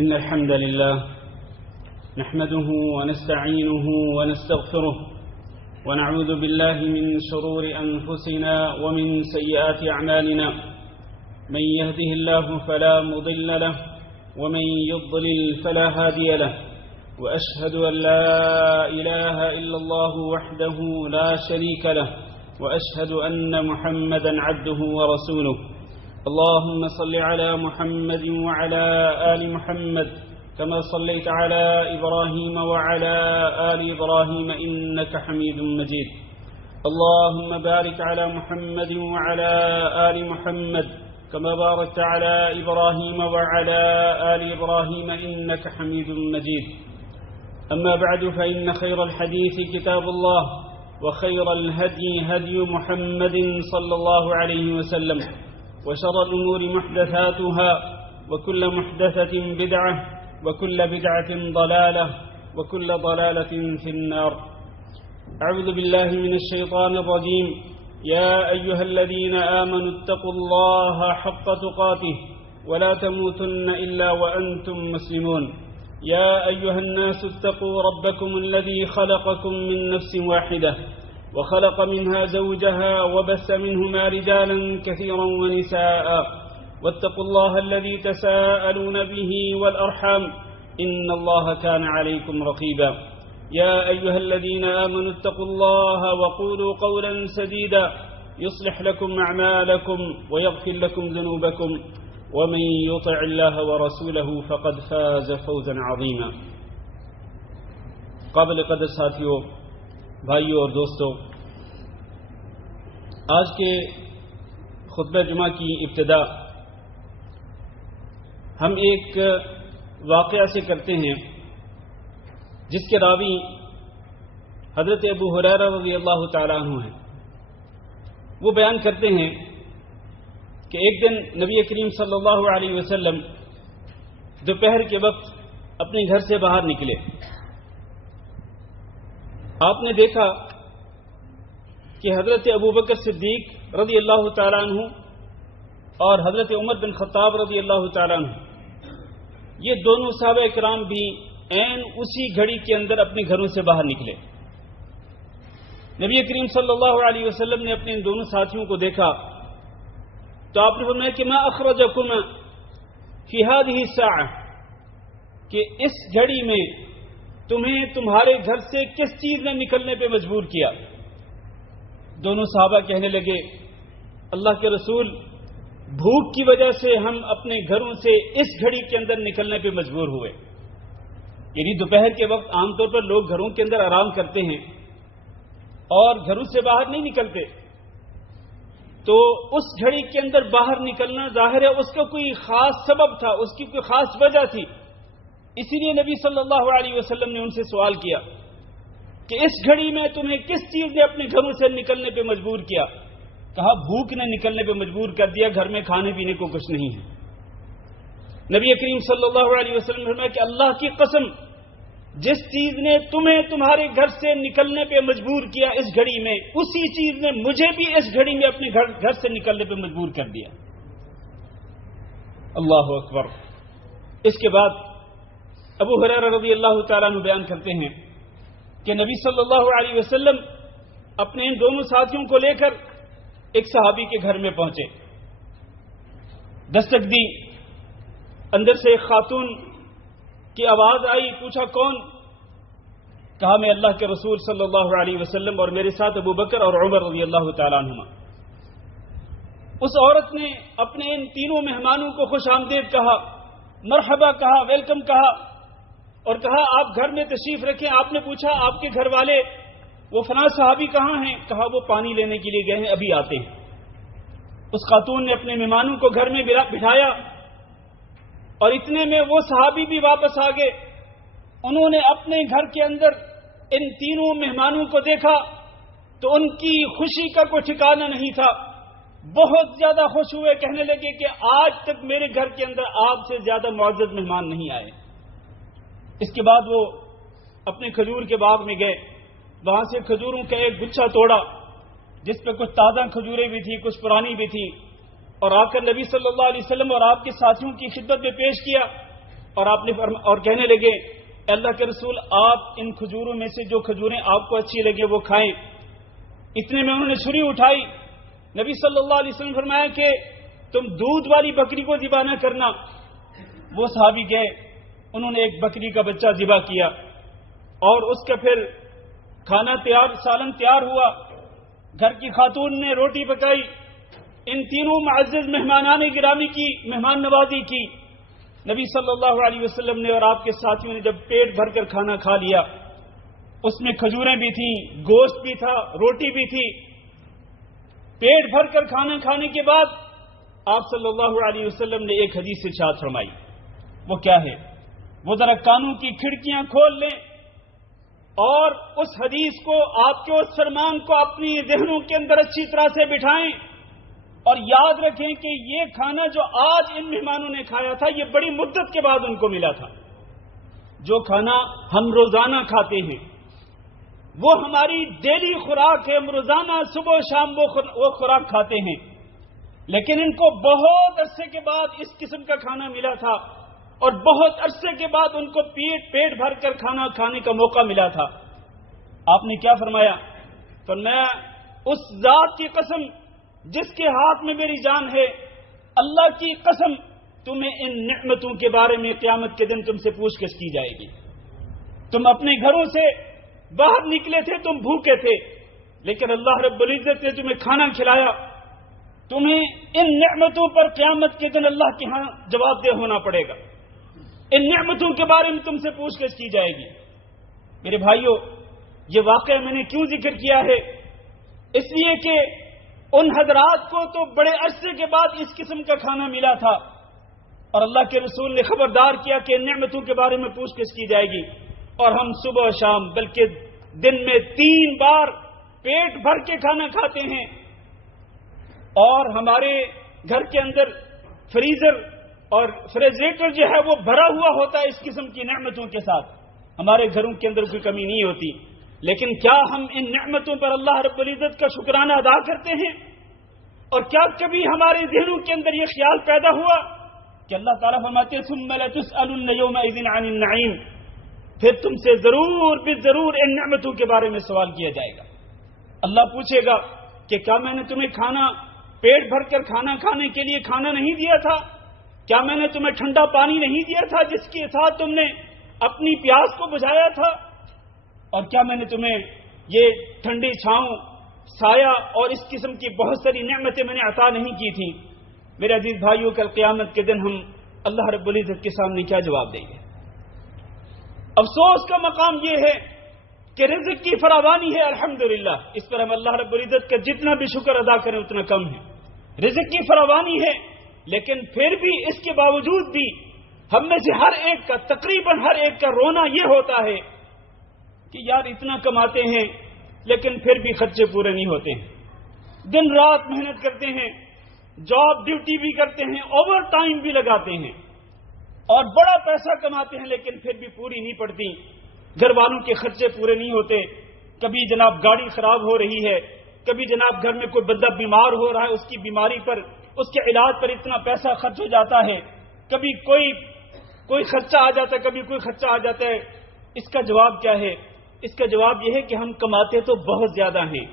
إن الحمد لله نحمده ونستعينه ونستغفره ونعوذ بالله من شرور أنفسنا ومن سيئات أعمالنا من يهده الله فلا مضل له ومن يضلل فلا هادي له وأشهد أن لا إله إلا الله وحده لا شريك له وأشهد أن محمدا عبده ورسوله اللهم صل على محمد وعلى آل محمد كما صليت على إبراهيم وعلى آل إبراهيم إنك حميد مجيد اللهم بارك على محمد وعلى آل محمد كما باركت على إبراهيم وعلى آل إبراهيم إنك حميد مجيد أما بعد فإن خير الحديث كتاب الله وخير الهدي هدي محمد صلى الله عليه وسلم وشر الأمور محدثاتها وكل محدثة بدعة وكل بدعة ضلالة وكل ضلالة في النار. أعوذ بالله من الشيطان الرجيم. يا أيها الذين آمنوا اتقوا الله حق تقاته ولا تموتن إلا وأنتم مسلمون. يا أيها الناس اتقوا ربكم الذي خلقكم من نفس واحدة وخلق منها زوجها وبث منهما رجالا كثيرا ونساء واتقوا الله الذي تساءلون به والأرحام إن الله كان عليكم رقيبا. يا أيها الذين آمنوا اتقوا الله وقولوا قولا سديدا يصلح لكم أعمالكم ويغفر لكم ذنوبكم ومن يطع الله ورسوله فقد فاز فوزا عظيما. قابل قدر ساتھیوں، بھائیوں اور دوستوں، آج کے خطبہ جمعہ کی ابتدا ہم ایک واقعہ سے کرتے ہیں جس کے راوی حضرت ابو ہریرہ رضی اللہ تعالیٰ عنہ ہیں. وہ بیان کرتے ہیں کہ ایک دن نبی کریم صلی اللہ علیہ وسلم دوپہر کے وقت اپنے گھر سے باہر نکلے. آپ نے دیکھا کہ حضرت ابو بکر صدیق رضی اللہ تعالیٰ عنہ اور حضرت عمر بن خطاب رضی اللہ تعالیٰ عنہ یہ دونوں صحابہ کرام بھی عین اسی گھڑی کے اندر اپنے گھروں سے باہر نکلے. نبی کریم صلی اللہ علیہ وسلم نے اپنے ان دونوں ساتھیوں کو دیکھا تو آپ نے فرمایا کہ ما اخرجکما فی هذه الساعة، کہ اس گھڑی میں تمہیں تمہارے گھر سے کس چیز نے نکلنے پہ مجبور کیا؟ دونوں صحابہ کہنے لگے اللہ کے رسول، بھوک کی وجہ سے ہم اپنے گھروں سے اس گھڑی کے اندر نکلنے پہ مجبور ہوئے. یعنی دوپہر کے وقت عام طور پر لوگ گھروں کے اندر آرام کرتے ہیں اور گھروں سے باہر نہیں نکلتے، تو اس گھڑی کے اندر باہر نکلنا ظاہر ہے اس کا کوئی خاص سبب تھا، اس کی کوئی خاص وجہ تھی. اسی لیے نبی صلی اللہ علیہ وسلم نے ان سے سوال کیا کہ اس گھڑی میں تمہیں کس چیز نے اپنے گھروں سے نکلنے پہ مجبور کیا؟ کہا بھوک نے نکلنے پہ مجبور کر دیا، گھر میں کھانے پینے کو کچھ نہیں ہے. نبی کریم صلی اللہ علیہ وسلم نے فرمایا کہ اللہ کی قسم، جس چیز نے تمہیں تمہارے گھر سے نکلنے پہ مجبور کیا اس گھڑی میں، اسی چیز نے مجھے بھی اس گھڑی میں اپنے گھر سے نکلنے پہ مجبور کر دیا. اللہ اکبر. اس کے بعد ابو ہریرہ رضی اللہ تعالیٰ عنہ بیان کرتے ہیں کہ نبی صلی اللہ علیہ وسلم اپنے ان دونوں ساتھیوں کو لے کر ایک صحابی کے گھر میں پہنچے. دستک دی، اندر سے ایک خاتون کی آواز آئی. پوچھا کون؟ کہا میں اللہ کے رسول صلی اللہ علیہ وسلم اور میرے ساتھ ابو بکر اور عمر رضی اللہ تعالیٰ عنہما. اس عورت نے اپنے ان تینوں مہمانوں کو خوش آمدید کہا، مرحبا کہا، ویلکم کہا، اور کہا آپ گھر میں تشریف رکھیں. آپ نے پوچھا آپ کے گھر والے وہ فلاں صحابی کہاں ہیں؟ کہا وہ پانی لینے کے لیے گئے ہیں، ابھی آتے ہیں. اس خاتون نے اپنے مہمانوں کو گھر میں بٹھایا اور اتنے میں وہ صحابی بھی واپس آ گئے. انہوں نے اپنے گھر کے اندر ان تینوں مہمانوں کو دیکھا تو ان کی خوشی کا کوئی ٹھکانہ نہیں تھا. بہت زیادہ خوش ہوئے، کہنے لگے کہ آج تک میرے گھر کے اندر آپ سے زیادہ معزز مہمان نہیں آئے. اس کے بعد وہ اپنے کھجور کے باغ میں گئے، وہاں سے کھجوروں کا ایک گچھا توڑا جس پہ کچھ تازہ کھجوریں بھی تھیں، کچھ پرانی بھی تھیں، اور آ کر نبی صلی اللہ علیہ وسلم اور آپ کے ساتھیوں کی خدمت میں پیش کیا. اور اور کہنے لگے اللہ کے رسول آپ ان کھجوروں میں سے جو کھجوریں آپ کو اچھی لگے وہ کھائیں. اتنے میں انہوں نے چھری اٹھائی. نبی صلی اللہ علیہ وسلم نے فرمایا کہ تم دودھ والی بکری کو ذبح نہ کرنا. وہ صحابی گئے, انہوں نے ایک بکری کا بچہ ذبح کیا اور اس کا پھر کھانا تیار, سالن تیار ہوا. گھر کی خاتون نے روٹی پکائی. ان تینوں معزز مہمانان گرامی کی مہمان نوازی کی. نبی صلی اللہ علیہ وسلم نے اور آپ کے ساتھیوں نے جب پیٹ بھر کر کھانا کھا لیا, اس میں کھجوریں بھی تھیں, گوشت بھی تھا, روٹی بھی تھی. پیٹ بھر کر کھانا کھانے کے بعد آپ صلی اللہ علیہ وسلم نے ایک حدیث ارشاد فرمائی. وہ کیا ہے؟ وہ ذرا کانوں کی کھڑکیاں کھول لیں اور اس حدیث کو, آپ کے اس فرمان کو اپنی ذہنوں کے اندر اچھی طرح سے بٹھائیں اور یاد رکھیں کہ یہ کھانا جو آج ان مہمانوں نے کھایا تھا یہ بڑی مدت کے بعد ان کو ملا تھا. جو کھانا ہم روزانہ کھاتے ہیں وہ ہماری ڈیلی خوراک ہے, ہم روزانہ صبح و شام وہ خوراک کھاتے ہیں, لیکن ان کو بہت عرصے کے بعد اس قسم کا کھانا ملا تھا اور بہت عرصے کے بعد ان کو پیٹ بھر کر کھانا کھانے کا موقع ملا تھا. آپ نے کیا فرمایا؟ فرمایا اس ذات کی قسم جس کے ہاتھ میں میری جان ہے, اللہ کی قسم تمہیں ان نعمتوں کے بارے میں قیامت کے دن تم سے پوچھ گچھ کی جائے گی. تم اپنے گھروں سے باہر نکلے تھے, تم بھوکے تھے, لیکن اللہ رب العزت نے تمہیں کھانا کھلایا. تمہیں ان نعمتوں پر قیامت کے دن اللہ کے ہاں جواب دہ ہونا پڑے گا. ان نعمتوں کے بارے میں تم سے پوچھ گچھ کی جائے گی. میرے بھائیوں, یہ واقعہ میں نے کیوں ذکر کیا ہے؟ اس لیے کہ ان حضرات کو تو بڑے عرصے کے بعد اس قسم کا کھانا ملا تھا اور اللہ کے رسول نے خبردار کیا کہ ان نعمتوں کے بارے میں پوچھ گچھ کی جائے گی. اور ہم صبح و شام بلکہ دن میں 3 بار پیٹ بھر کے کھانا کھاتے ہیں اور ہمارے گھر کے اندر فریزر اور ریفریجریٹر جو ہے وہ بھرا ہوا ہوتا ہے اس قسم کی نعمتوں کے ساتھ. ہمارے گھروں کے اندر کوئی کمی نہیں ہوتی, لیکن کیا ہم ان نعمتوں پر اللہ رب العزت کا شکرانہ ادا کرتے ہیں؟ اور کیا کبھی ہمارے ذہنوں کے اندر یہ خیال پیدا ہوا کہ اللہ تعالیٰ فرماتے ہیں ثم لتسألن یومئذ عن النعیم, پھر تم سے ضرور ان نعمتوں کے بارے میں سوال کیا جائے گا. اللہ پوچھے گا کہ کیا میں نے تمہیں کھانا, پیٹ بھر کر کھانا کھانے کے لیے کھانا نہیں دیا تھا؟ کیا میں نے تمہیں ٹھنڈا پانی نہیں دیا تھا جس کے ساتھ تم نے اپنی پیاس کو بجھایا تھا؟ اور کیا میں نے تمہیں یہ ٹھنڈی چھاؤں, سایہ اور اس قسم کی بہت ساری نعمتیں میں نے عطا نہیں کی تھیں؟ میرے عزیز بھائیوں, کل قیامت کے دن ہم اللہ رب العزت کے سامنے کیا جواب دیں گے؟ افسوس کا مقام یہ ہے کہ رزق کی فراوانی ہے الحمدللہ, اس پر ہم اللہ رب العزت کا جتنا بھی شکر ادا کریں اتنا کم ہے. رزق کی فراوانی ہے, لیکن پھر بھی اس کے باوجود بھی ہم میں سے ہر ایک کا, تقریباً ہر ایک کا رونا یہ ہوتا ہے کہ یار اتنا کماتے ہیں لیکن پھر بھی خرچے پورے نہیں ہوتے ہیں. دن رات محنت کرتے ہیں, جاب ڈیوٹی بھی کرتے ہیں, اوور ٹائم بھی لگاتے ہیں اور بڑا پیسہ کماتے ہیں, لیکن پھر بھی پوری نہیں پڑتی. گھر والوں کے خرچے پورے نہیں ہوتے. کبھی جناب گاڑی خراب ہو رہی ہے, کبھی جناب گھر میں کوئی بندہ بیمار ہو رہا ہے, اس کی بیماری پر, اس کے علاج پر اتنا پیسہ خرچ ہو جاتا ہے. کبھی کوئی خرچہ آ جاتا ہے, کبھی کوئی خرچہ آ جاتا ہے. اس کا جواب کیا ہے؟ اس کا جواب یہ ہے کہ ہم کماتے تو بہت زیادہ ہیں,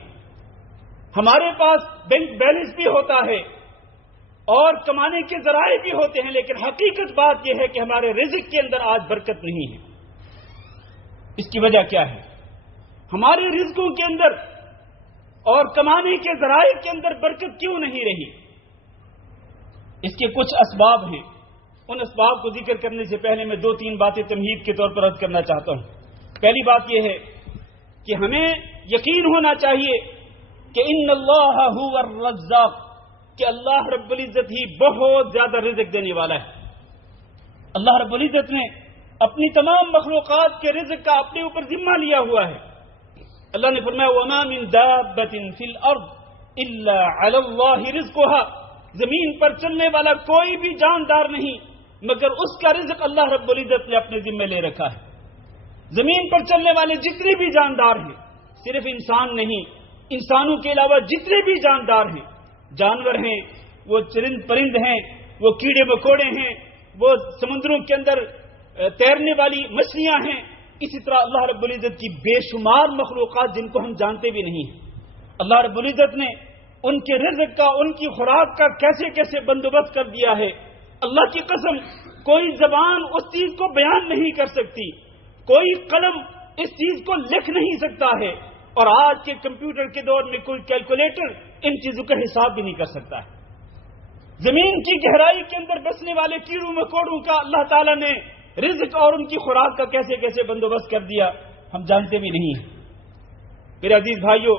ہمارے پاس بینک بیلنس بھی ہوتا ہے اور کمانے کے ذرائع بھی ہوتے ہیں, لیکن حقیقت بات یہ ہے کہ ہمارے رزق کے اندر آج برکت نہیں ہے. اس کی وجہ کیا ہے؟ ہمارے رزقوں کے اندر اور کمانے کے ذرائع کے اندر برکت کیوں نہیں رہی؟ اس کے کچھ اسباب ہیں. ان اسباب کو ذکر کرنے سے پہلے میں 2-3 باتیں تمہید کے طور پر عرض کرنا چاہتا ہوں. پہلی بات یہ ہے کہ ہمیں یقین ہونا چاہیے کہ ان اللہ هو الرزاق, کہ اللہ رب العزت ہی بہت زیادہ رزق دینے والا ہے. اللہ رب العزت نے اپنی تمام مخلوقات کے رزق کا اپنے اوپر ذمہ لیا ہوا ہے. اللہ نے فرمایا وَمَا مِن دَابَّةٍ فِي الْأَرْضِ إِلَّا عَلَى اللَّهِ رِزْقُهَا, زمین پر چلنے والا کوئی بھی جاندار نہیں مگر اس کا رزق اللہ رب العزت نے اپنے ذمہ لے رکھا ہے. زمین پر چلنے والے جتنے بھی جاندار ہیں, صرف انسان نہیں, انسانوں کے علاوہ جتنے بھی جاندار ہیں, جانور ہیں, وہ چرند پرند ہیں, وہ کیڑے مکوڑے ہیں, وہ سمندروں کے اندر تیرنے والی مچھلیاں ہیں، اسی طرح اللہ رب العزت کی بے شمار مخلوقات جن کو ہم جانتے بھی نہیں ہیں۔ اللہ رب العزت نے ان کے رزق کا، ان کی خوراک کا کیسے کیسے بندوبست کر دیا ہے۔ اللہ کی قسم، کوئی زبان اس چیز کو بیان نہیں کر سکتی، کوئی قلم اس چیز کو لکھ نہیں سکتا ہے، اور آج کے کمپیوٹر کے دور میں کوئی کیلکولیٹر ان چیزوں کا حساب بھی نہیں کر سکتا ہے۔ زمین کی گہرائی کے اندر بسنے والے کیڑوں مکوڑوں کا اللہ تعالیٰ نے رزق اور ان کی خوراک کا کیسے کیسے بندوبست کر دیا، ہم جانتے بھی نہیں ہیں۔ میرے عزیز بھائیوں،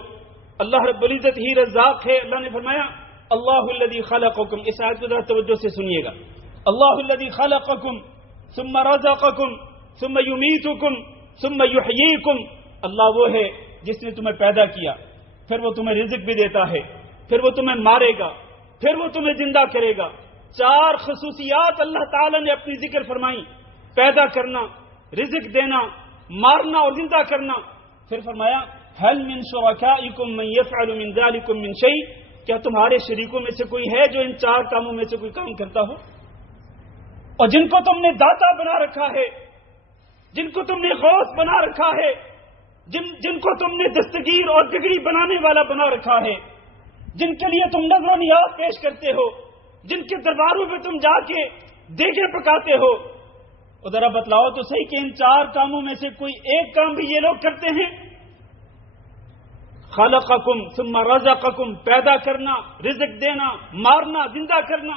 اللہ رب العزت ہی رزاق ہے۔ اللہ نے فرمایا اللہ الذی خلقکم، اس آیت کو ذرا توجہ سے سنیے گا۔ اللہ الذی خلقکم ثم رزقکم ثم یمیتکم ثم یحییکم، اللہ وہ ہے جس نے تمہیں پیدا کیا، پھر وہ تمہیں رزق بھی دیتا ہے، پھر وہ تمہیں مارے گا، پھر وہ تمہیں زندہ کرے گا۔ چار خصوصیات اللہ تعالی نے اپنی ذکر فرمائی: پیدا کرنا، رزق دینا، مارنا اور زندہ کرنا۔ پھر فرمایا هل من شرکائکم من یفعل من ذلکم من شیء، کیا تمہارے شریکوں میں سے کوئی ہے جو ان چار کاموں میں سے کوئی کام کرتا ہو؟ اور جن کو تم نے داتا بنا رکھا ہے، جن کو تم نے غوث بنا رکھا ہے، جن کو تم نے دستگیر اور بگڑی بنانے والا بنا رکھا ہے، جن کے لیے تم نظر و نیاز پیش کرتے ہو، جن کے درباروں پہ تم جا کے دیگیں پکاتے ہو، ذرا بتلاؤ تو صحیح کہ ان چار کاموں میں سے کوئی ایک کام بھی یہ لوگ کرتے ہیں؟ خلقکم ثم رزقکم، پیدا کرنا، رزق دینا، مارنا، زندہ کرنا۔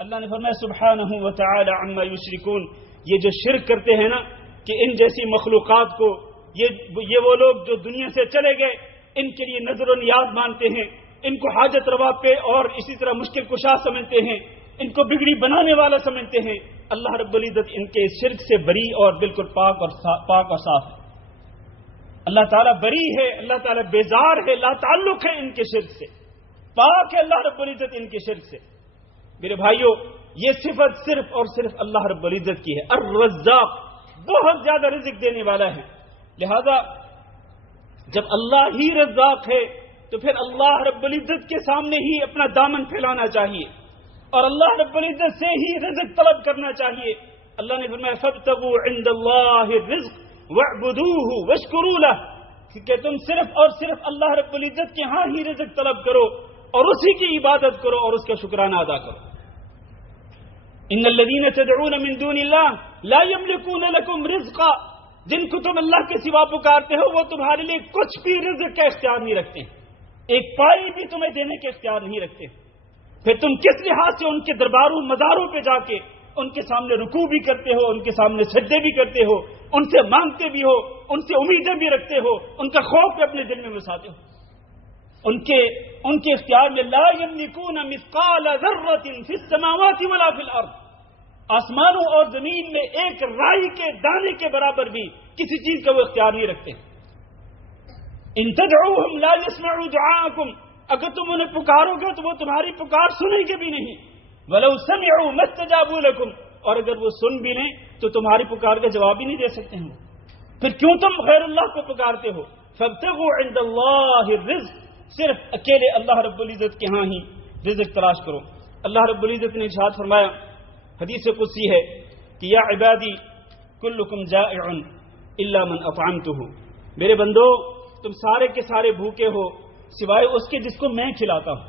اللہ نے فرمایا سبحانہ وتعالی عما یشرکون، یہ جو شرک کرتے ہیں نا کہ ان جیسی مخلوقات کو، یہ وہ لوگ جو دنیا سے چلے گئے، ان کے لیے نظر و نیاز مانتے ہیں، ان کو حاجت روا پہ اور اسی طرح مشکل کشا سمجھتے ہیں، ان کو بگڑی بنانے والا سمجھتے ہیں۔ اللہ رب العزت ان کے شرک سے بری اور بالکل پاک اور صاف ہے۔ اللہ تعالیٰ بری ہے، اللہ تعالیٰ بیزار ہے، لا تعلق ہے ان کے شرک سے، پاک ہے اللہ رب العزت ان کے شرک سے۔ میرے بھائیوں، یہ صفت صرف اور صرف اللہ رب العزت کی ہے۔ الرزاق، بہت زیادہ رزق دینے والا ہے۔ لہذا جب اللہ ہی رزاق ہے تو پھر اللہ رب العزت کے سامنے ہی اپنا دامن پھیلانا چاہیے اور اللہ رب العزت سے ہی رزق طلب کرنا چاہیے۔ اللہ نے فرمایا فابتغوا عند اللہ الرزق واعبدوہ واشکروا لہ، کہ تم صرف اور صرف اللہ رب العزت کے ہاں ہی رزق طلب کرو اور اسی کی عبادت کرو اور اس کا شکرانہ ادا کرو۔ ان الذین تدعون من دون اللہ لا یملکون لکم رزقا، جن کو تم اللہ کے سوا پکارتے ہو وہ تمہارے لیے کچھ بھی رزق کا اختیار نہیں رکھتے، ایک پائی بھی تمہیں دینے کے اختیار نہیں رکھتے۔ پھر تم کس لحاظ سے ان کے درباروں مزاروں پہ جا کے ان کے سامنے رکوع بھی کرتے ہو، ان کے سامنے سجدے بھی کرتے ہو، ان سے مانگتے بھی ہو، ان سے امیدیں بھی رکھتے ہو، ان کا خوف بھی اپنے دل میں بساتے ہو؟ ان کے اختیار میں لا یملکون مثقال ذرۃ فی السماوات ولا فی الارض، آسمانوں اور زمین میں ایک رائی کے دانے کے برابر بھی کسی چیز کا وہ اختیار نہیں رکھتے۔ ان تدعوہم لا یسمعوا دعاءکم، اگر تم انہیں پکارو گے تو وہ تمہاری پکار سنیں گے بھی نہیں۔ وَلَوْ سَمِعُوا مَا اسْتَجَابُوا لَكُمْ، اور اگر وہ سن بھی لیں تو تمہاری پکار کا جواب ہی نہیں دے سکتے ہیں۔ پھر کیوں تم غیر اللہ کو پکارتے ہو؟ فَابْتَغُوا عِنْدَ اللَّهِ الرِّزْقَ، صرف اکیلے اللہ رب العزت کے ہاں ہی رزق تلاش کرو۔ اللہ رب العزت نے ارشاد فرمایا، حدیث قدسی ہے کہ یا عبادی کلکم جائع الا من اطعمتہ، میرے بندو تم سارے کے سارے بھوکے ہو سوائے اس کے جس کو میں کھلاتا ہوں،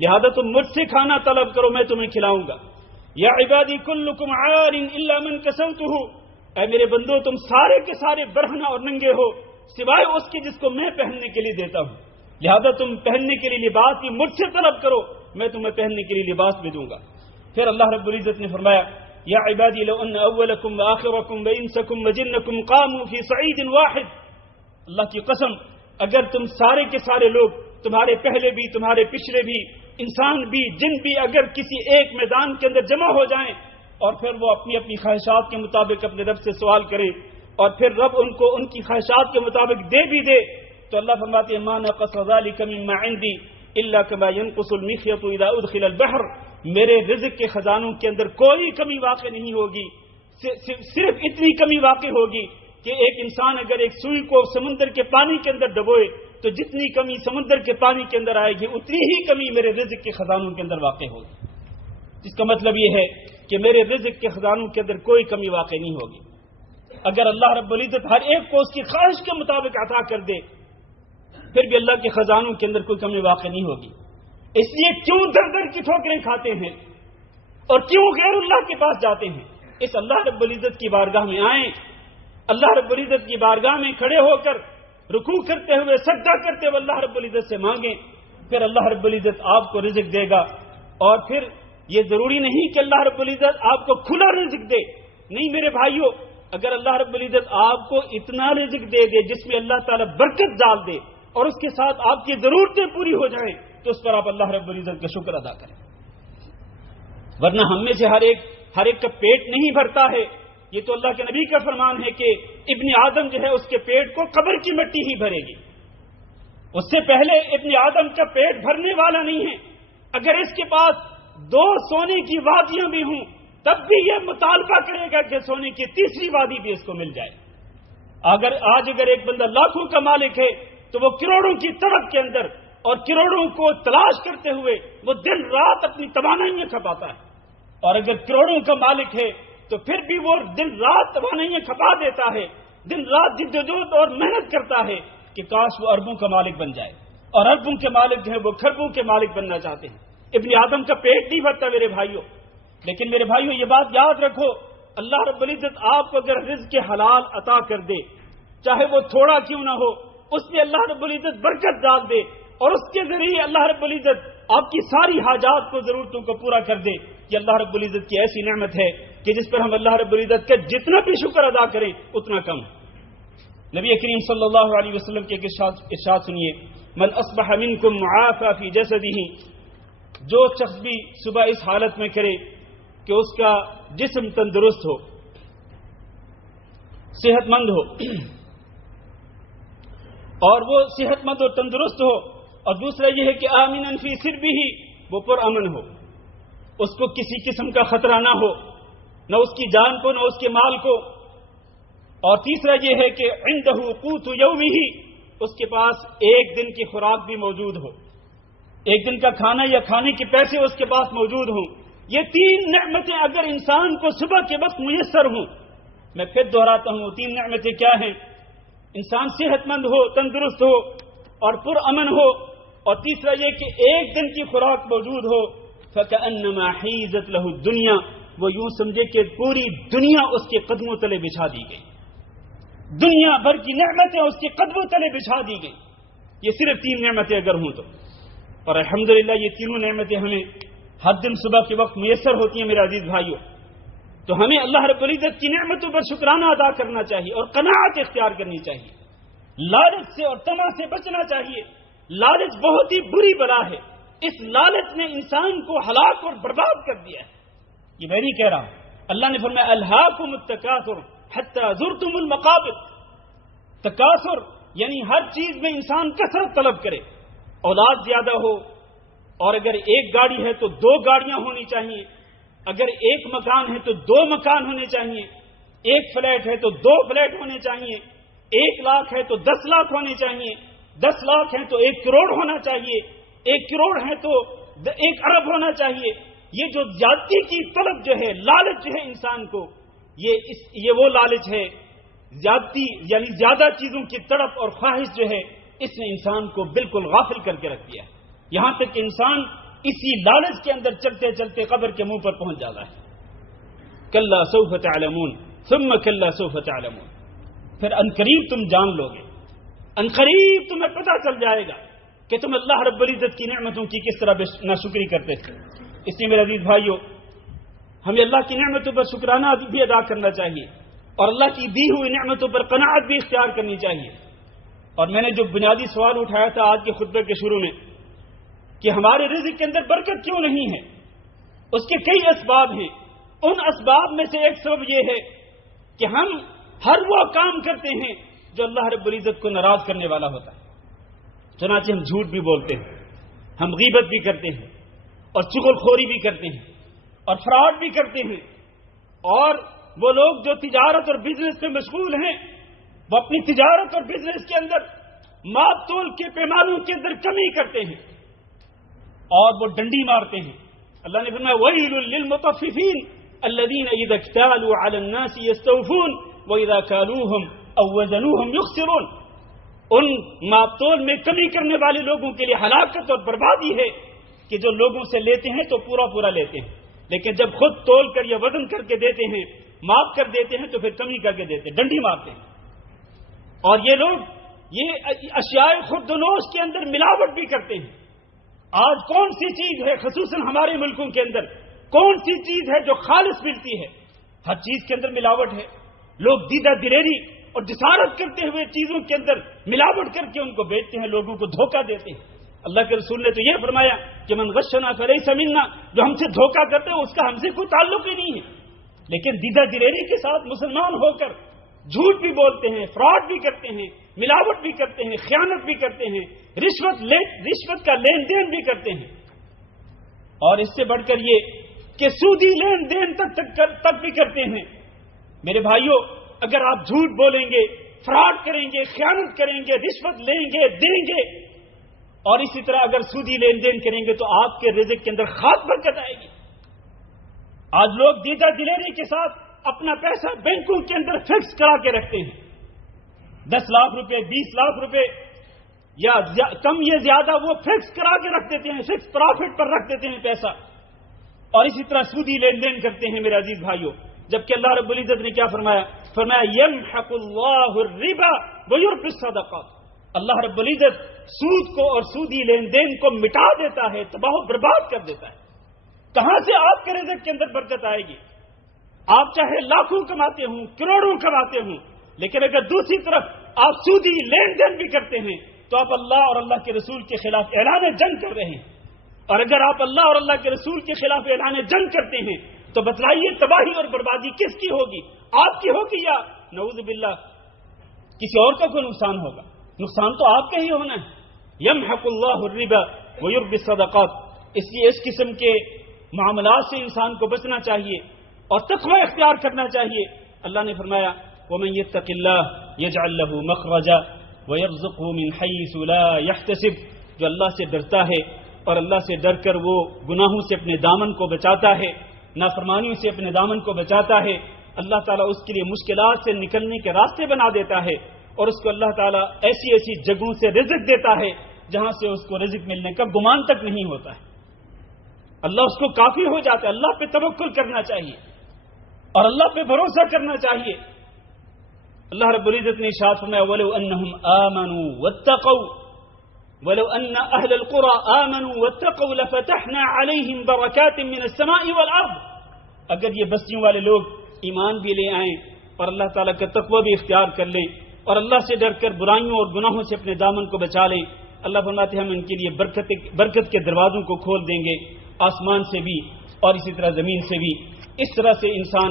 لہذا تم مجھ سے کھانا طلب کرو، میں تمہیں کھلاؤں گا۔ یا عبادی کلکم عار الا من کسوتہ، اے میرے بندو تم سارے کے سارے برہنہ اور ننگے ہو سوائے اس کے جس کو میں پہننے کے لیے دیتا ہوں، لہذا تم پہننے کے لیے لباس بھی مجھ سے طلب کرو، میں تمہیں پہننے کے لیے لباس بھی دوں گا۔ پھر اللہ رب العزت نے فرمایا یا عبادی لو ان اولکم وآخرکم وانسکم وجنکم قاموا فی صعید واحد، اللہ کی قسم اگر تم سارے کے سارے لوگ، تمہارے پہلے بھی تمہارے پچھلے بھی، انسان بھی جن بھی، اگر کسی ایک میدان کے اندر جمع ہو جائیں اور پھر وہ اپنی اپنی خواہشات کے مطابق اپنے رب سے سوال کریں اور پھر رب ان کو ان کی خواہشات کے مطابق دے بھی دے، تو اللہ فرماتے ہیں ما نقص ذلک مما عندی الا كما ينقص المخيط اذا ادخل البحر، میرے رزق کے خزانوں کے اندر کوئی کمی واقع نہیں ہوگی، صرف اتنی کمی واقع ہوگی کہ ایک انسان اگر ایک سوئی کو سمندر کے پانی کے اندر ڈبوئے تو جتنی کمی سمندر کے پانی کے اندر آئے گی اتنی ہی کمی میرے رزق کے خزانوں کے اندر واقع ہوگی۔ جس کا مطلب یہ ہے کہ میرے رزق کے خزانوں کے اندر کوئی کمی واقع نہیں ہوگی۔ اگر اللہ رب العزت ہر ایک کو اس کی خواہش کے مطابق عطا کر دے پھر بھی اللہ کے خزانوں کے اندر کوئی کمی واقع نہیں ہوگی۔ اس لیے کیوں در در کی ٹھوکریں کھاتے ہیں اور کیوں غیر اللہ کے پاس جاتے ہیں؟ اس اللہ رب العزت کی بارگاہ میں آئیں، اللہ رب العزت کی بارگاہ میں کھڑے ہو کر رکوع کرتے ہوئے سجدہ کرتے ہوئے اللہ رب العزت سے مانگیں، پھر اللہ رب العزت آپ کو رزق دے گا۔ اور پھر یہ ضروری نہیں کہ اللہ رب العزت آپ کو کھلا رزق دے، نہیں میرے بھائیوں، اگر اللہ رب العزت آپ کو اتنا رزق دے دے جس میں اللہ تعالیٰ برکت ڈال دے اور اس کے ساتھ آپ کی ضرورتیں پوری ہو جائیں تو اس پر آپ اللہ رب العزت کا شکر ادا کریں، ورنہ ہم میں سے ہر ایک کا پیٹ نہیں بھرتا ہے۔ یہ تو اللہ کے نبی کا فرمان ہے کہ ابن آدم جو ہے اس کے پیٹ کو قبر کی مٹی ہی بھرے گی، اس سے پہلے ابن آدم کا پیٹ بھرنے والا نہیں ہے۔ اگر اس کے پاس 2 سونے کی وادیاں بھی ہوں تب بھی یہ مطالبہ کرے گا کہ سونے کی تیسری وادی بھی اس کو مل جائے۔ اگر ایک بندہ لاکھوں کا مالک ہے تو وہ کروڑوں کی تڑپ کے اندر اور کروڑوں کو تلاش کرتے ہوئے وہ دن رات اپنی توانائیاں کھپاتا ہے، اور اگر کروڑوں کا مالک ہے تو پھر بھی وہ دن رات توانائیاں کھپا دیتا ہے، دن رات جدوجہد اور محنت کرتا ہے کہ کاش وہ اربوں کا مالک بن جائے، اور اربوں کے مالک جو ہے وہ کھربوں کے مالک بننا چاہتے ہیں۔ ابن آدم کا پیٹ نہیں بھرتا میرے بھائیوں، لیکن میرے بھائیوں یہ بات یاد رکھو، اللہ رب العزت آپ کو اگر رزق کے حلال عطا کر دے، چاہے وہ تھوڑا کیوں نہ ہو، اس میں اللہ رب العزت برکت ڈال دے اور اس کے ذریعے اللہ رب العزت آپ کی ساری حاجات کو ضرورتوں کو پورا کر دے، یہ اللہ رب العزت کی ایسی نعمت ہے کہ جس پر ہم اللہ رب العزت کا جتنا بھی شکر ادا کریں اتنا کم ہے۔ نبی کریم صلی اللہ علیہ وسلم کے ارشاد سنیے، من اصبح منکم معافی فی جسدہ، جو شخص بھی صبح اس حالت میں کرے کہ اس کا جسم تندرست ہو، صحت مند ہو، اور وہ صحت مند اور تندرست ہو، اور دوسرا یہ ہے کہ آمنا فی سربہ، وہ پر امن ہو، اس کو کسی قسم کا خطرہ نہ ہو، نہ اس کی جان کو نہ اس کے مال کو، اور تیسرا یہ ہے کہ عندہ قوت یومہ، اس کے پاس ایک دن کی خوراک بھی موجود ہو، ایک دن کا کھانا یا کھانے کے پیسے اس کے پاس موجود ہوں۔ یہ 3 نعمتیں اگر انسان کو صبح کے وقت میسر ہوں، میں پھر دہراتا ہوں وہ 3 نعمتیں کیا ہیں؟ انسان صحت مند ہو، تندرست ہو اور پر امن ہو، اور تیسرا یہ کہ ایک دن کی خوراک موجود ہو، فَكَأَنَّمَا حِيزَتْ لَهُ الدُّنْيَا، وہ یوں سمجھے کہ پوری دنیا اس کے قدموں تلے بچھا دی گئی، دنیا بھر کی نعمتیں اس کے قدموں تلے بچھا دی گئی۔ یہ صرف 3 نعمتیں اگر ہوں تو، اور الحمدللہ یہ تینوں نعمتیں ہمیں ہر دن صبح کے وقت میسر ہوتی ہیں میرے عزیز بھائیوں، تو ہمیں اللہ رب العزت کی نعمتوں پر شکرانہ ادا کرنا چاہیے اور قناعت اختیار کرنی چاہیے، لالچ سے اور طمع سے بچنا چاہیے۔ لالچ بہت ہی بری بلا ہے، اس لالچ نے انسان کو ہلاک اور برباد کر دیا ہے۔ یہ میں نہیں کہہ رہا ہوں، اللہ نے فرمایا الہاکم التکاثر حتی زرتم المقابر۔ تکاثر یعنی ہر چیز میں انسان کثرت طلب کرے، اولاد زیادہ ہو، اور اگر ایک گاڑی ہے تو 2 گاڑیاں ہونی چاہیے، اگر ایک مکان ہے تو 2 مکان ہونے چاہیے، ایک فلیٹ ہے تو 2 فلیٹ ہونے چاہیے، 1 لاکھ ہے تو 10 لاکھ ہونے چاہیے، 10 لاکھ ہے تو 1 کروڑ ہونا چاہیے، 1 کروڑ ہے تو 1 ارب ہونا چاہیے۔ یہ جو زیادتی کی طلب جو ہے، لالچ جو ہے انسان کو، یہ وہ لالچ ہے، زیادتی یعنی زیادہ چیزوں کی تڑپ اور خواہش جو ہے، اس نے انسان کو بالکل غافل کر کے رکھ دیا ہے، یہاں تک کہ انسان اسی لالچ کے اندر چلتے چلتے قبر کے منہ پر پہنچ جاتا ہے۔ کلا سوف تعلمون ثم کلا سوف تعلمون، پھر عنقریب تم جان لو گے، عنقریب تمہیں پتہ چل جائے گا کہ تم اللہ رب العزت کی نعمتوں کی کس طرح ناشکری کرتے تھے۔ اس لیے میرے عزیز بھائیوں، ہمیں اللہ کی نعمتوں پر شکرانہ بھی ادا کرنا چاہیے اور اللہ کی دی ہوئی نعمتوں پر قناعت بھی اختیار کرنی چاہیے۔ اور میں نے جو بنیادی سوال اٹھایا تھا آج کے خطبے کے شروع میں کہ ہمارے رزق کے اندر برکت کیوں نہیں ہے، اس کے کئی اسباب ہیں۔ ان اسباب میں سے ایک سبب یہ ہے کہ ہم ہر وہ کام کرتے ہیں جو اللہ رب العزت کو ناراض کرنے والا ہوتا ہے، چنانچہ ہم جھوٹ بھی بولتے ہیں، ہم غیبت بھی کرتے ہیں، اور چغل خوری بھی کرتے ہیں، اور فراڈ بھی کرتے ہیں، اور وہ لوگ جو تجارت اور بزنس میں مشغول ہیں وہ اپنی تجارت اور بزنس کے اندر ماپ تول کے پیمانوں کے اندر کمی کرتے ہیں اور وہ ڈنڈی مارتے ہیں۔ اللہ نے فرمایا وَيْلٌ لِّلْمُطَفِّفِينَ، الذین اذا اکتالوا علی الناس یستوفون واذا کالوہم او وزنوہم یخسرون. ان ماپ تول میں کمی کرنے والے لوگوں کے لیے ہلاکت اور بربادی ہے کہ جو لوگوں سے لیتے ہیں تو پورا پورا لیتے ہیں، لیکن جب خود تول کر یا وزن کر کے دیتے ہیں، ماپ کر دیتے ہیں، تو پھر کمی کر کے دیتے ہیں، ڈنڈی مارتے ہیں. اور یہ لوگ یہ اشیاء خردنوش کے اندر ملاوٹ بھی کرتے ہیں. آج کون سی چیز ہے خصوصاً ہمارے ملکوں کے اندر کون سی چیز ہے جو خالص ملتی ہے؟ ہر چیز کے اندر ملاوٹ ہے. لوگ دیدہ دلیری اور جسارت کرتے ہوئے چیزوں کے اندر ملاوٹ کر کے ان کو بیچتے ہیں، لوگوں کو دھوکہ دیتے ہیں. اللہ کے رسول نے تو یہ فرمایا کہ من غشنا فلیس منا، جو ہم سے دھوکہ کرتے ہیں اس کا ہم سے کوئی تعلق ہی نہیں ہے. لیکن دیدہ دلیری کے ساتھ مسلمان ہو کر جھوٹ بھی بولتے ہیں، فراڈ بھی کرتے ہیں، ملاوٹ بھی کرتے ہیں، خیانت بھی کرتے ہیں، رشوت کا لین دین بھی کرتے ہیں. اور اس سے بڑھ کر یہ کہ سودی لین دین تک بھی کرتے ہیں. میرے بھائیوں، اگر آپ جھوٹ بولیں گے، فراڈ کریں گے، خیانت کریں گے، رشوت لیں گے، دیں گے، اور اسی طرح اگر سودی لین دین کریں گے تو آپ کے رزق کے اندر خاص برکت آئے گی. آج لوگ دیدہ دلیری کے ساتھ اپنا پیسہ بینکوں کے اندر فکس کرا کے رکھتے ہیں. 10 لاکھ روپے، 20 لاکھ روپے یا کم یا زیادہ وہ فکس کرا کے رکھ دیتے ہیں، فکس پرافٹ پر رکھ دیتے ہیں پیسہ، اور اسی طرح سودی لین دین کرتے ہیں. میرے عزیز بھائیوں، جبکہ اللہ رب العزت نے کیا فرمایا؟ یمحق اللہ الربا ویربی الصدقات. اللہ رب العزت سود کو اور سودی لین دین کو مٹا دیتا ہے، تباہ و برباد کر دیتا ہے. کہاں سے آپ کے رزق کے اندر برکت آئے گی؟ آپ چاہے لاکھوں کماتے ہوں، کروڑوں کماتے ہوں، لیکن اگر دوسری طرف آپ سودی لین دین بھی کرتے ہیں تو آپ اللہ اور اللہ کے رسول کے خلاف اعلان جنگ کر رہے ہیں. اور اگر آپ اللہ اور اللہ کے رسول کے خلاف اعلان جنگ کرتے ہیں تو بتلائیے تباہی اور بربادی کس کی ہوگی؟ آپ کی ہوگی یا نعوذ باللہ کسی اور کا کوئی نقصان ہوگا؟ نقصان تو آپ کا ہی ہونا ہے. یمحق اللہ الربا ویربی الصدقات. اس لیے اس قسم کے معاملات سے انسان کو بچنا چاہیے اور تقوی اختیار کرنا چاہیے. اللہ نے فرمایا وَمَن يَتَّقِ اللَّهَ يَجْعَلْ لَهُ مَخْرَجًا وَيَرْزُقْهُ مِنْ حَيْثُ لَا يَحْتَسِبُ. جو اللہ سے ڈرتا ہے اور اللہ سے ڈر کر وہ گناہوں سے اپنے دامن کو بچاتا ہے، نافرمانیوں سے اپنے دامن کو بچاتا ہے، اللہ تعالیٰ اس کے لیے مشکلات سے نکلنے کے راستے بنا دیتا ہے، اور اس کو اللہ تعالیٰ ایسی ایسی جگہوں سے رزق دیتا ہے جہاں سے اس کو رزق ملنے کا گمان تک نہیں ہوتا ہے. اللہ اس کو کافی ہو جاتا ہے. اللہ پہ توکل کرنا چاہیے اور اللہ پہ بھروسہ کرنا چاہیے. اللہ رب العزت نے ارشاد فرمایا وَلَوْ أَنَّهُمْ آمَنُوا وَاتَّقَوْا وَلَوْ أَنَّ أَهْلَ الْقُرَىٰ آمَنُوا وَاتَّقَوْا لَفَتَحْنَا عَلَيْهِمْ بَرَكَاتٍ مِّنَ السَّمَاءِ وَالْأَرْضِ. اگر یہ بستیوں والے لوگ ایمان بھی لے آئیں اور اللہ تعالیٰ کا تقوی بھی اختیار کر لیں اور اللہ سے ڈر کر برائیوں اور گناہوں سے اپنے دامن کو بچا لیں، اللہ فرماتے ہیں ہم ان کے لیے برکت کے دروازوں کو کھول دیں گے، آسمان سے بھی اور اسی طرح زمین سے بھی. اس طرح سے انسان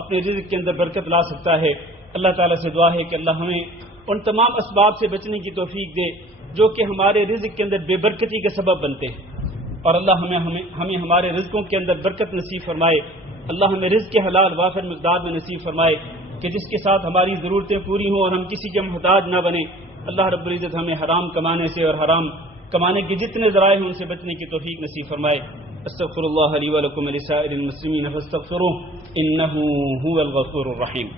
اپنے رزق کے اندر برکت لا سکتا ہے. اللہ تعالیٰ سے دعا ہے کہ اللہ ہمیں ان تمام اسباب سے بچنے کی توفیق دے جو کہ ہمارے رزق کے اندر بے برکتی کا سبب بنتے ہیں، اور اللہ ہمیں ہمارے رزقوں کے اندر برکت نصیب فرمائے. اللہ ہمیں رزق کے حلال وافر مقدار میں نصیب فرمائے کہ جس کے ساتھ ہماری ضرورتیں پوری ہوں اور ہم کسی کے محتاج نہ بنیں. اللہ رب العزت ہمیں حرام کمانے سے اور حرام کمانے کے جتنے ذرائع ہیں ان سے بچنے کی توفیق نصیب فرمائے. استغفر اللہ لی ولکم ولسائر المسلمین فاستغفروہ انہ هو الغفور الرحیم.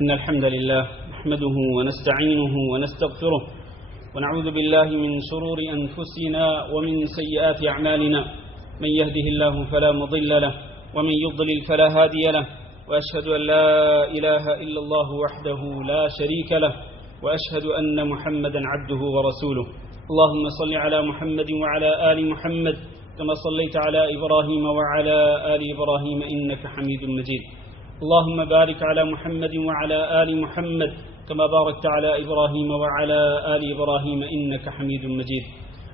إن الحمد لله نحمده ونستعينه ونستغفره ونعوذ بالله من شرور أنفسنا ومن سيئات أعمالنا. من يهده الله فلا مضل له ومن يضلل فلا هادي له، وأشهد أن لا إله إلا الله وحده لا شريك له، وأشهد أن محمدا عبده ورسوله. اللهم صل على محمد وعلى آل محمد كما صليت على إبراهيم وعلى آل إبراهيم إنك حميد مجيد. اللهم بارك على محمد وعلى آل محمد كما باركت على إبراهيم وعلى آل إبراهيم إنك حميد مجيد.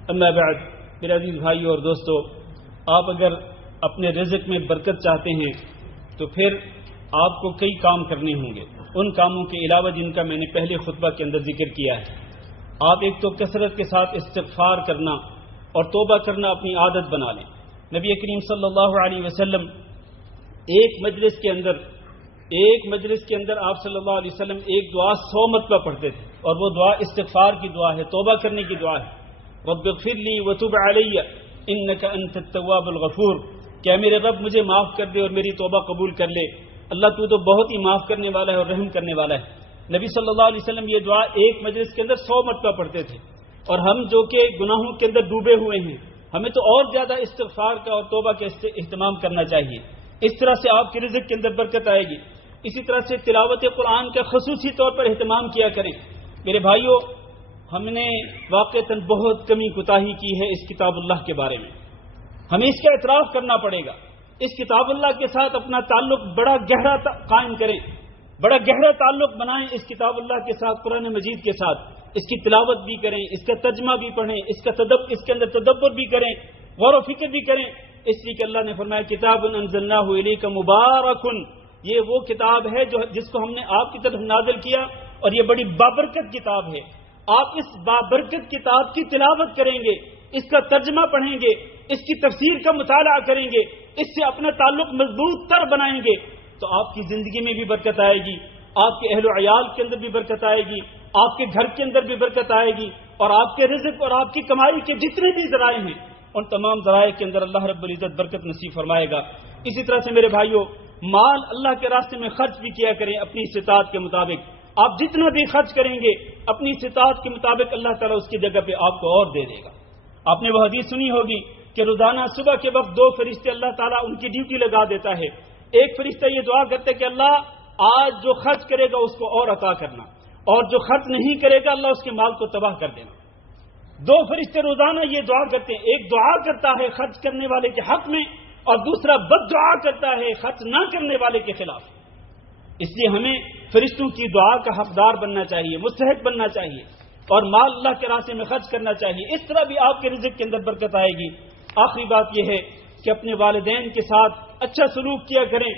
اما بعد، میرے عزیز بھائیو اور دوستو، آپ اگر اپنے رزق میں برکت چاہتے ہیں تو پھر آپ کو کئی کام کرنے ہوں گے، ان کاموں کے علاوہ جن کا میں نے پہلے خطبہ کے اندر ذکر کیا ہے. آپ ایک تو کثرت کے ساتھ استغفار کرنا اور توبہ کرنا اپنی عادت بنا لیں. نبی کریم صلی اللہ علیہ وسلم ایک مجلس کے اندر ایک مجلس کے اندر آپ صلی اللہ علیہ وسلم ایک دعا 100 مرتبہ پڑھتے تھے، اور وہ دعا استغفار کی دعا ہے، توبہ کرنے کی دعا ہے. رب اغفر لی وتب علی انک انت التواب الغفور، کہ میرے رب مجھے معاف کر دے اور میری توبہ قبول کر لے، اللہ تو بہت ہی معاف کرنے والا ہے اور رحم کرنے والا ہے. نبی صلی اللہ علیہ وسلم یہ دعا ایک مجلس کے اندر 100 مرتبہ پڑھتے تھے. اور ہم جو کہ گناہوں کے اندر ڈوبے ہوئے ہیں، ہمیں تو اور زیادہ استغفار کا اور توبہ کا اہتمام کرنا چاہیے. اس طرح سے آپ کے رزق کے اندر برکت آئے گی. اسی طرح سے تلاوت قرآن کا خصوصی طور پر اہتمام کیا کریں. میرے بھائیوں، ہم نے واقعتاً بہت کمی کوتاہی کی ہے اس کتاب اللہ کے بارے میں. ہمیں اس کا اعتراف کرنا پڑے گا. اس کتاب اللہ کے ساتھ اپنا تعلق بڑا گہرا قائم کریں، بڑا گہرا تعلق بنائیں اس کتاب اللہ کے ساتھ، قرآن مجید کے ساتھ. اس کی تلاوت بھی کریں، اس کا ترجمہ بھی پڑھیں، اس کے اندر تدبر بھی کریں، غور و فکر بھی کریں. اس لیے کہ اللہ نے فرمایا کتاب انزلناہ الیک مبارک، یہ وہ کتاب ہے جس کو ہم نے آپ کی طرف نازل کیا، اور یہ بڑی بابرکت کتاب ہے. آپ اس بابرکت کتاب کی تلاوت کریں گے، اس کا ترجمہ پڑھیں گے، اس کی تفسیر کا مطالعہ کریں گے، اس سے اپنا تعلق مضبوط تر بنائیں گے، تو آپ کی زندگی میں بھی برکت آئے گی، آپ کے اہل و عیال کے اندر بھی برکت آئے گی، آپ کے گھر کے اندر بھی برکت آئے گی، اور آپ کے رزق اور آپ کی کمائی کے جتنے بھی ذرائع ہیں ان تمام ذرائع کے اندر اللہ رب العزت برکت نصیب فرمائے گا. اسی طرح سے میرے بھائیوں، مال اللہ کے راستے میں خرچ بھی کیا کریں اپنی استطاعت کے مطابق. آپ جتنا بھی خرچ کریں گے اپنی استطاعت کے مطابق اللہ تعالیٰ اس کی جگہ پہ آپ کو اور دے دے گا. آپ نے وہ حدیث سنی ہوگی کہ روزانہ صبح کے وقت 2 فرشتے اللہ تعالیٰ ان کی ڈیوٹی لگا دیتا ہے. ایک فرشتہ یہ دعا کرتے کہ اللہ آج جو خرچ کرے گا اس کو اور عطا کرنا، اور جو خرچ نہیں کرے گا اللہ اس کے مال کو تباہ کر دینا. 2 فرشتے روزانہ یہ دعا کرتے ہیں. ایک دعا کرتا ہے خرچ کرنے والے کے حق میں، اور دوسرا بد دعا کرتا ہے خرچ نہ کرنے والے کے خلاف. اس لیے ہمیں فرشتوں کی دعا کا حقدار بننا چاہیے، مستحق بننا چاہیے، اور مال اللہ کے راستے میں خرچ کرنا چاہیے. اس طرح بھی آپ کے رزق کے اندر برکت آئے گی. آخری بات یہ ہے کہ اپنے والدین کے ساتھ اچھا سلوک کیا کریں،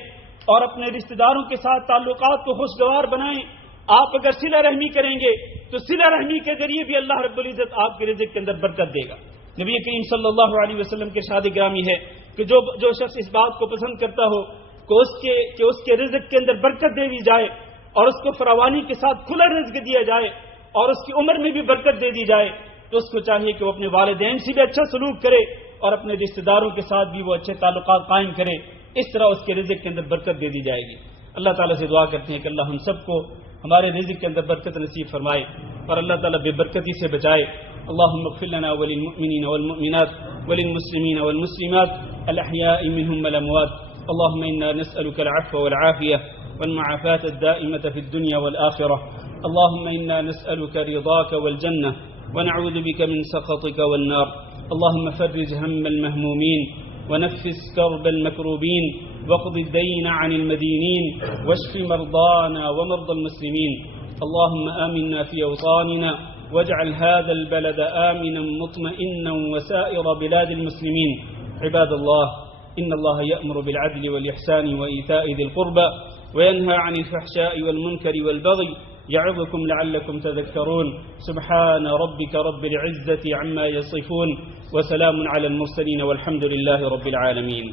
اور اپنے رشتہ داروں کے ساتھ تعلقات کو خوشگوار بنائیں. آپ اگر صلہ رحمی کریں گے تو صلہ رحمی کے ذریعے بھی اللہ رب العزت آپ کے رزق کے اندر برکت دے گا. نبی کریم صلی اللہ علیہ وسلم کے ارشاد گرامی ہے کہ جو شخص اس بات کو پسند کرتا ہو کہ اس کے رزق کے اندر برکت دے دی جائے، اور اس کو فراوانی کے ساتھ کھلا رزق دیا جائے، اور اس کی عمر میں بھی برکت دے دی جائے، تو اس کو چاہیے کہ وہ اپنے والدین سے بھی اچھا سلوک کرے اور اپنے رشتہ داروں کے ساتھ بھی وہ اچھے تعلقات قائم کرے. اس طرح اس کے رزق کے اندر برکت دے دی جائے گی. اللہ تعالیٰ سے دعا کرتے ہیں کہ اللہ ہم سب کو ہمارے رزق کے اندر برکت نصیب فرمائے، اور اللہ تعالیٰ بے برکتی سے بچائے. اللهم اغفر لنا وللمؤمنين والمؤمنات وللمسلمين والمسلمات الأحياء منهم والأموات. اللهم إنا نسألك العفو والعافية والمعافاة الدائمة في الدنيا والآخرة. اللهم إنا نسألك رضاك والجنة ونعوذ بك من سخطك والنار. اللهم فرج هم المهمومين ونفس كرب المكروبين واقض الدين عن المدينين واشف مرضانا ومرضى المسلمين. اللهم آمنا في أوطاننا واجعل هذا البلد آمنا مطمئنا وسائر بلاد المسلمين. عباد الله، إن الله يأمر بالعدل والإحسان وإيتاء ذي القربى وينهى عن الفحشاء والمنكر والبغي يعظكم لعلكم تذكرون. سبحان ربك رب العزة عما يصفون وسلام على المرسلين والحمد لله رب العالمين.